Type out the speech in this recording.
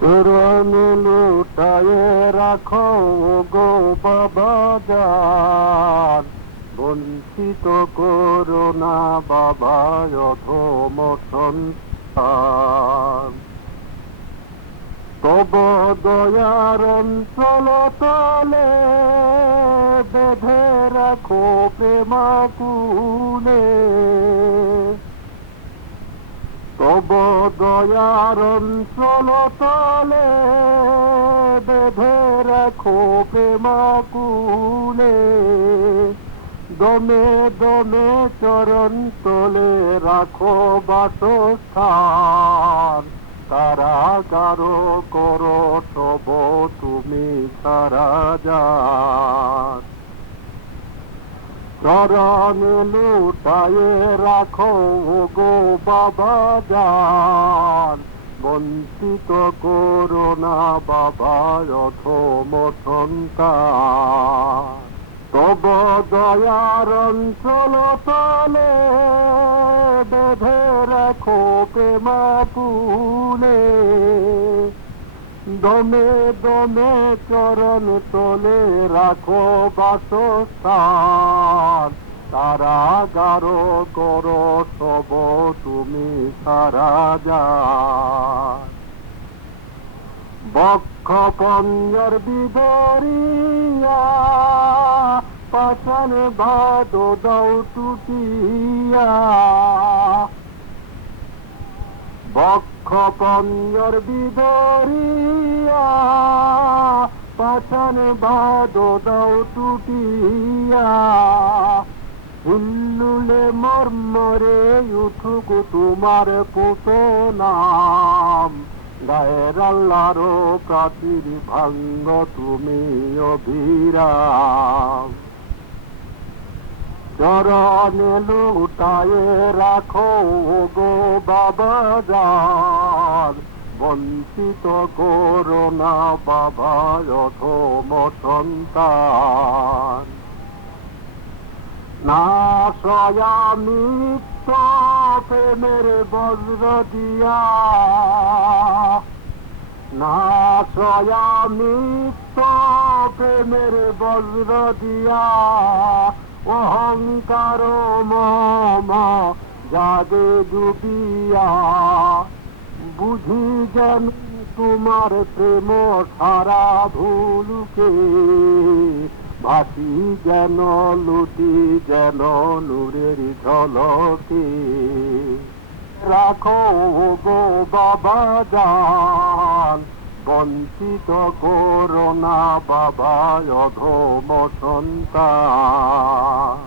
চরণ লুটায়ে রাখো গো বাবা জান, বঞ্চিত করো না বাবা অধম সন্তান। তব দয়ার অঞ্চল তলে বেঁধে রাখো প্রেমাকুলে, তব দয়ার অঞ্চল তলে বেঁধে রাখো প্রেমাকুলে। দমে দমে চরণ তলে রাখো বাসস্থান, কারাগার করো তব তুমি সারা যান। চরণ লুটায়ে রাখো গো বাবা জান, বঞ্চিত করো না বাবা অধম সন্তান। তব দয়ার অঞ্চল তলে বেঁধে রাখো প্রেমাকুলে, দমে দমে চরণ তলে রাখো বাসস্থান, কারাগার করো তব তুমি সারা যান। বক্ষ পঞ্জর বিদরিয়া পাষাণ বাদ দাও টুটিয়া, বক্ষ পঞ্জর বিদরিয়া পাষাণ বাদ দাও টুটিয়া। হুল্লুলে মর্মরে উঠুক তোমার পুতনাম, গায়ের আল্লাহর প্রাচীর ভাঙ্গ তুমি অভিরাম। চরণে লুটায়ে রাখো গো বাবা জান, বঞ্চিত করো না বাবা অধম সন্তান। না সয়া মিত্র প্রেমের বজ্র দিয়া, না সয়া মিত্র প্রেমের বজ্র দিয়া। অহংকার মম জাগে ডুবিয়া, বুঝি যেন তোমার প্রেম সারা ভুলুকে। ভাসি যেন লুটি যেন নূরের ঝলকে, রাখো গো বাবা জান, বঞ্চিত করো না বাবা অধম সন্তান।